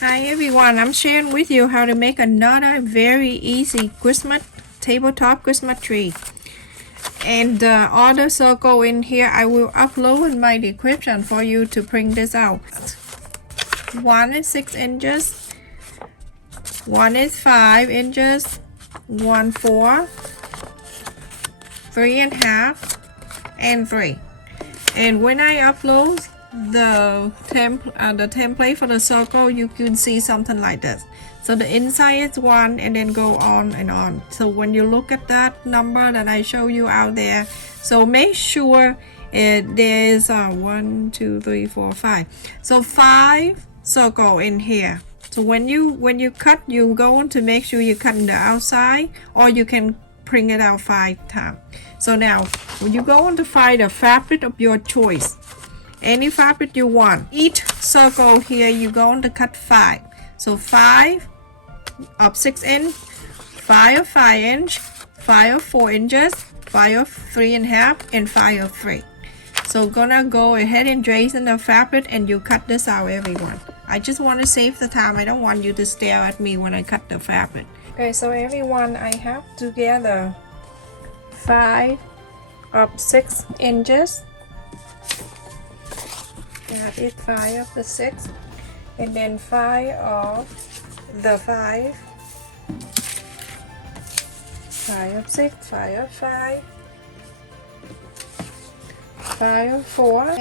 Hi everyone, I'm sharing with you how to make another very easy Christmas tabletop Christmas tree. And all the circle in here I will upload in my description for you to print this out. One is 6 inches, one is 5 inches, one 4, 3.5, and 3. And when I upload the template for the circle, you can see something like this. So the inside is 1 and then go on and on. So when you look at that number that I show you out there, so make sure there is 1, 2, 3, 4, 5. So 5 circle in here. So when you cut, you going to make sure you cut the outside, or you can print it out 5 times. So now when you go on to find a fabric of your choice, any fabric you want, each circle here you're going to cut 5. So 5 of 6 inch, 5 of 5 inch, 5 of 4 inches, 5 of 3.5, and 5 of 3. So gonna go ahead and trace in the fabric and you cut this out, everyone. I just want to save the time. I don't want you to stare at me when I cut the fabric. Okay, so everyone, I have together 5 of 6 inches. That is 5 of the 6, and then 5 of the 5, 5 of 6, 5 of 5, 5 of 4,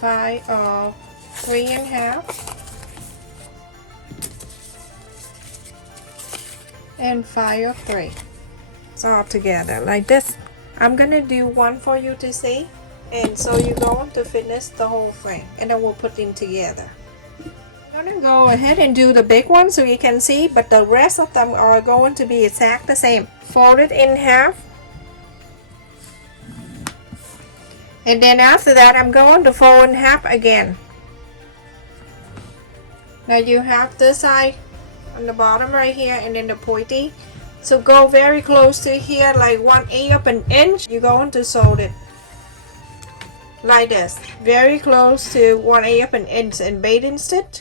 5 of 3.5, and 5 of 3. It's all together like this. I'm gonna do one for you to see. And so you're going to finish the whole thing, and then we'll put them together. I'm going to go ahead and do the big one so you can see, but the rest of them are going to be exact the same. Fold it in half. And then after that, I'm going to fold in half again. Now you have this side on the bottom right here, and then the pointy. So go very close to here, like 1/8 of an inch. You're going to sew it like this, very close to 1/8 of an inch in bathing stitch.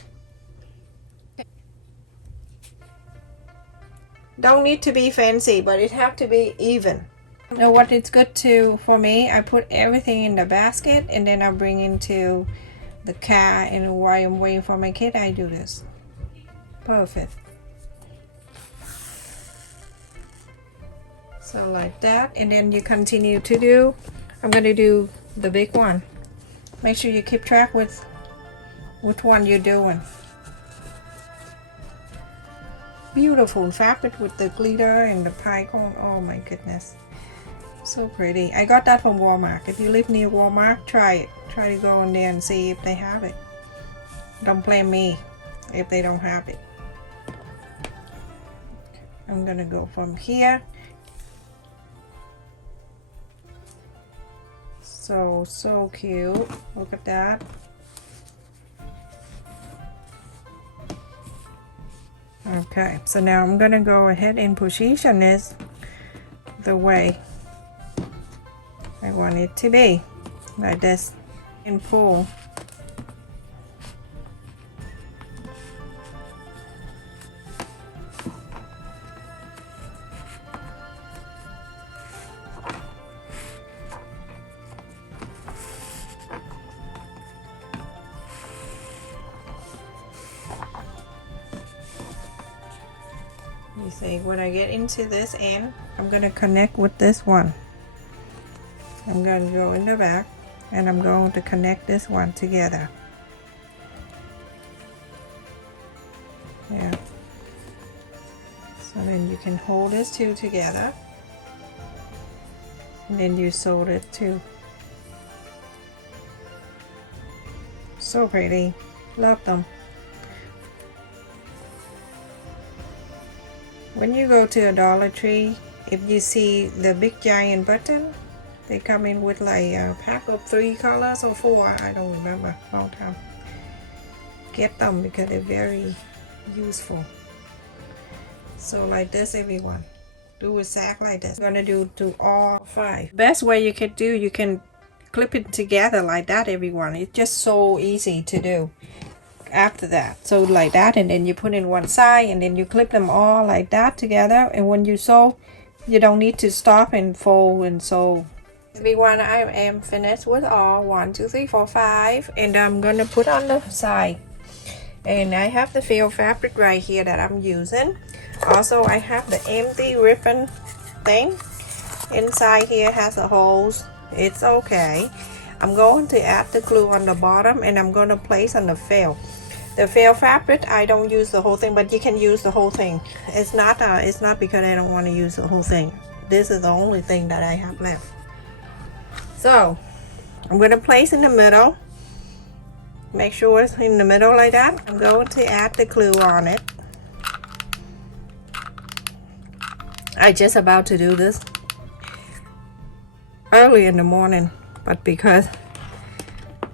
Don't need to be fancy, but it have to be even. Now what it's good to for me, I put everything in the basket and then I bring into the car, and while I'm waiting for my kid I do this. Perfect. So like that, and then you continue to do. I'm gonna do the big one. Make sure you keep track with which one you're doing. Beautiful fabric with the glitter and the pie cone. Oh my goodness, so pretty. I got that from Walmart. If you live near Walmart, try it. Try to go in there and see if they have it. Don't blame me if they don't have it. I'm gonna go from here. So cute. Look at that. Okay, so now I'm gonna go ahead and position this the way I want it to be, like this, in full. You see, when I get into this end, I'm going to connect with this one. I'm going to go in the back and I'm going to connect this one together. Yeah. So then you can hold these two together and then you sew it too. So pretty. Love them. When you go to a Dollar Tree, if you see the big giant button, they come in with like a pack of 3 colors or 4, I don't remember, long time. Get them because they're very useful. So like this, everyone, do exactly like this. I'm gonna do all 5. Best way you can do, you can clip it together like that, everyone. It's just so easy to do. after that. So like that, and then you put in one side, and then you clip them all like that together, and when you sew, you don't need to stop and fold and sew. Everyone, I am finished with all 1 2 3 4 5, and I'm gonna put on the side. And I have the field fabric right here that I'm using. Also, I have the empty ribbon thing. Inside here has a holes. It's okay. I'm going to add the glue on the bottom, and I'm going to place on the field. The field fabric, I don't use the whole thing, but you can use the whole thing. It's not because I don't want to use the whole thing. This is the only thing that I have left. So I'm going to place in the middle. Make sure it's in the middle like that. I'm going to add the glue on it. I just about to do this early in the morning, but because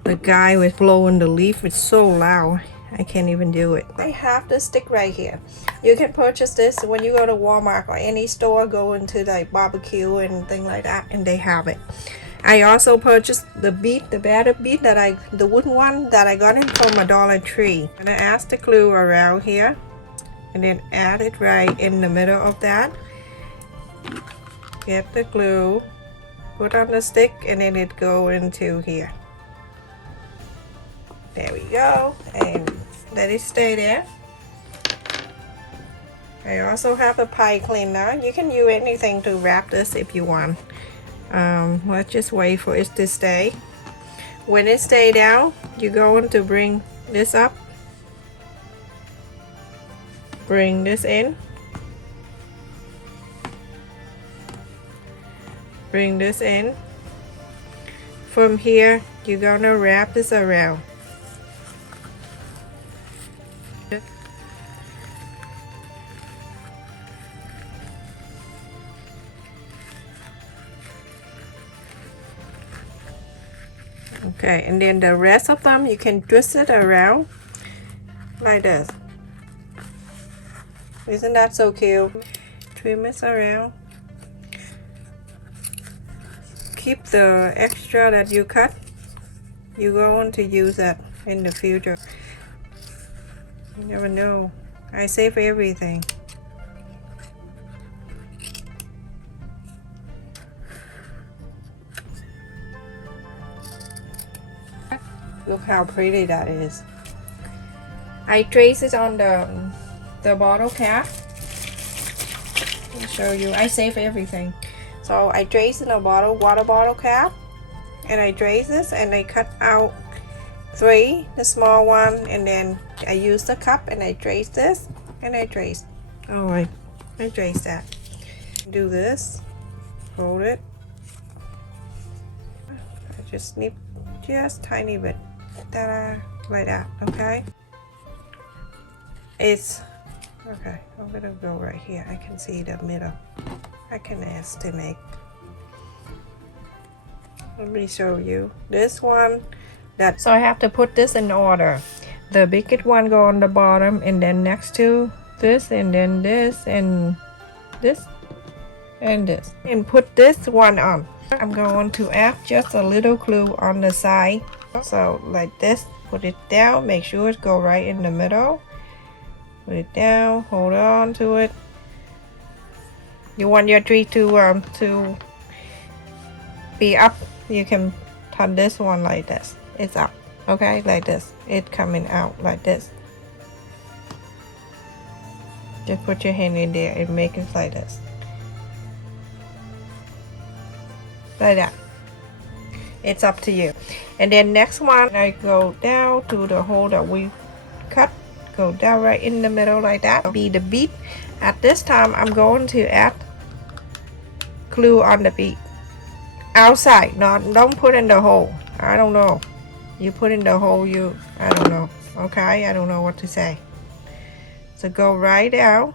the guy was blowing the leaf, it's so loud I can't even do it. I have the stick right here. You can purchase this when you go to Walmart or any store, go into like barbecue and thing like that, and they have it. I also purchased the bead, the battered bead the wooden one that I got it from a Dollar Tree. I'm gonna add the glue around here, and then add it right in the middle of that. Get the glue, put on the stick, and then it go into here. There we go, and let it stay there. I also have a pie cleaner. You can use anything to wrap this if you want. Let's just wait for it to stay. When it stay down, you're going to bring this up, bring this in, bring this in. From here, you're gonna wrap this around. Okay, and then the rest of them you can twist it around like this. Isn't that so cute? Trim it around. Keep the extra that you cut. You're going to use that in the future. You never know. I save everything. Look how pretty that is. I trace it on the bottle cap. Let me show you. I save everything. So I trace in a water bottle cap, and I trace this, and I cut out 3, the small one, and then I use the cup, and I trace this, and I trace. Oh, I trace that. Do this. Hold it. I just snip just tiny bit. Ta-da, like that. Okay. It's okay. I'm gonna go right here. I can see the middle. I can estimate. Let me show you this one. So I have to put this in order. The biggest one go on the bottom, and then next to this, and then this, and this, and this, and put this one on. I'm going to add just a little glue on the side. So like this, put it down, make sure it go right in the middle. Put it down, hold on to it. You want your tree to be up, you can turn this one like this. It's up, okay, like this. It coming out like this. Just put your hand in there and make it like this. Like that. It's up to you. And then next one, I go down to the hole that we cut. Go down right in the middle like that. Be the bead. At this time, I'm going to add glue on the bead. Outside, don't put in the hole. I don't know. You put in the hole, I don't know. Okay, I don't know what to say. So go right out.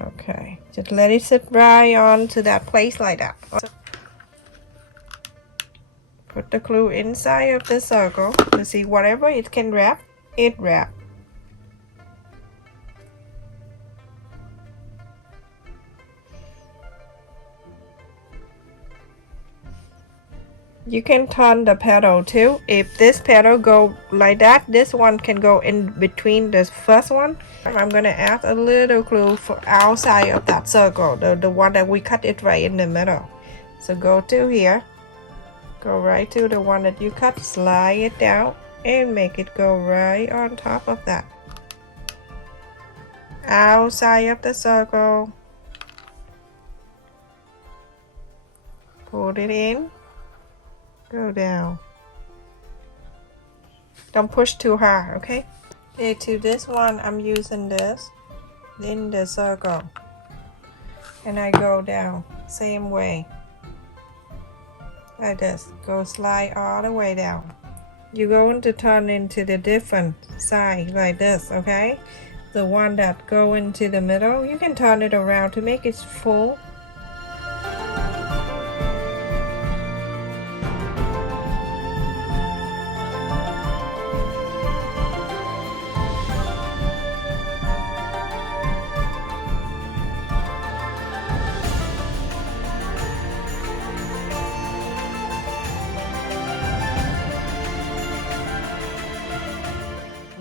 Okay, just let it sit right on to that place like that. Put the glue inside of the circle to see whatever it can wrap, it wrap. You can turn the petal too. If this petal go like that, this one can go in between the first one. I'm gonna add a little glue for outside of that circle, the one that we cut it right in the middle. So go to here, go right to the one that you cut, slide it down and make it go right on top of that. Outside of the circle. Put it in. Go down. Don't push too hard, okay? Okay, to this one, I'm using this in the circle. And I go down, same way. Like this. Go slide all the way down. You're going to turn into the different side like this, okay? The one that go into the middle, you can turn it around to make it full.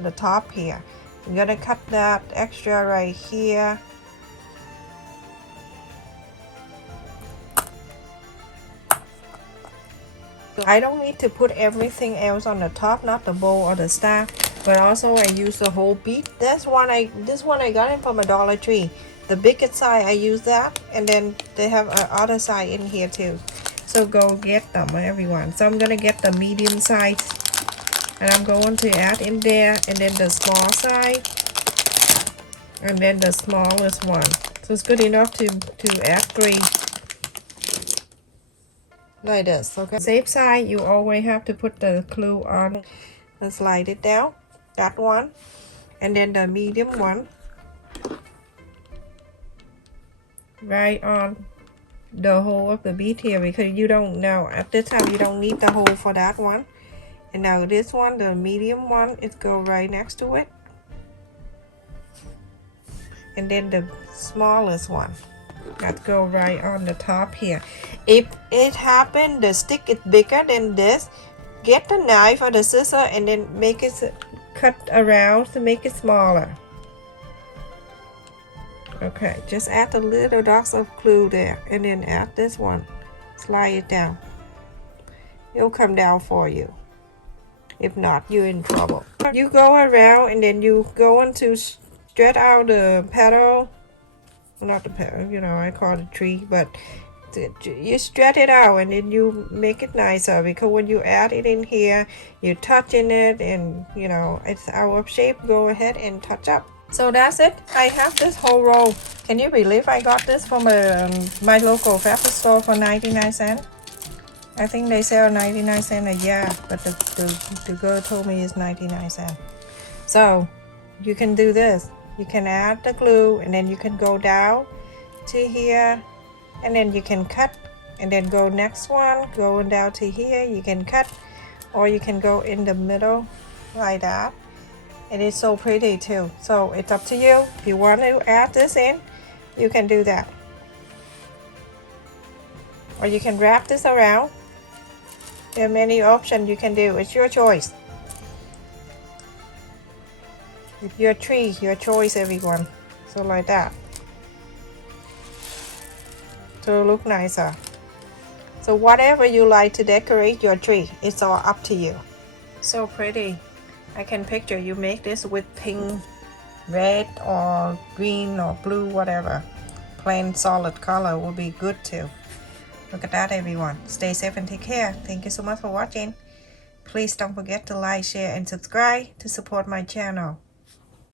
The top here, I'm gonna cut that extra right here. I don't need to put everything else on the top, not the bow or the star, but also I use the whole bead. This one I got it from a Dollar Tree. The biggest side I use that, and then they have a other side in here too. So go get them, everyone. So I'm gonna get the medium size. And I'm going to add in there, and then the small side, and then the smallest one. So it's good enough to add 3. Like this, okay? Safe side, you always have to put the glue on and slide it down. That one. And then the medium one. Right on the hole of the bead here, because you don't know, at this time you don't need the hole for that one. And now this one, the medium one, it go right next to it. And then the smallest one, that go right on the top here. If it happen, the stick is bigger than this, get the knife or the scissor and then make it cut around to make it smaller. Okay, just add a little dots of glue there, and then add this one. Slide it down. It'll come down for you. If not, you're in trouble. You go around and then you go on to stretch out the petal. Not the petal, you know, I call it a tree, but you stretch it out and then you make it nicer, because when you add it in here, you're touching it and, you know, it's out of shape. Go ahead and touch up. So that's it. I have this whole roll. Can you believe I got this from my local fabric store for 99 cents? I think they sell 99 cents a yard, but the girl told me it's 99 cents. So you can do this. You can add the glue and then you can go down to here and then you can cut, and then go next one, going down to here, you can cut, or you can go in the middle like that. And it's so pretty too. So it's up to you. If you want to add this in, you can do that. Or you can wrap this around. There are many options you can do. It's your choice. If your tree, your choice, everyone. So like that. To look nicer. So whatever you like to decorate your tree, it's all up to you. So pretty. I can picture you make this with pink, red, or green, or blue, whatever. Plain solid color will be good too. Look at that, everyone. Stay safe and take care. Thank you so much for watching. Please don't forget to like, share, and subscribe to support my channel.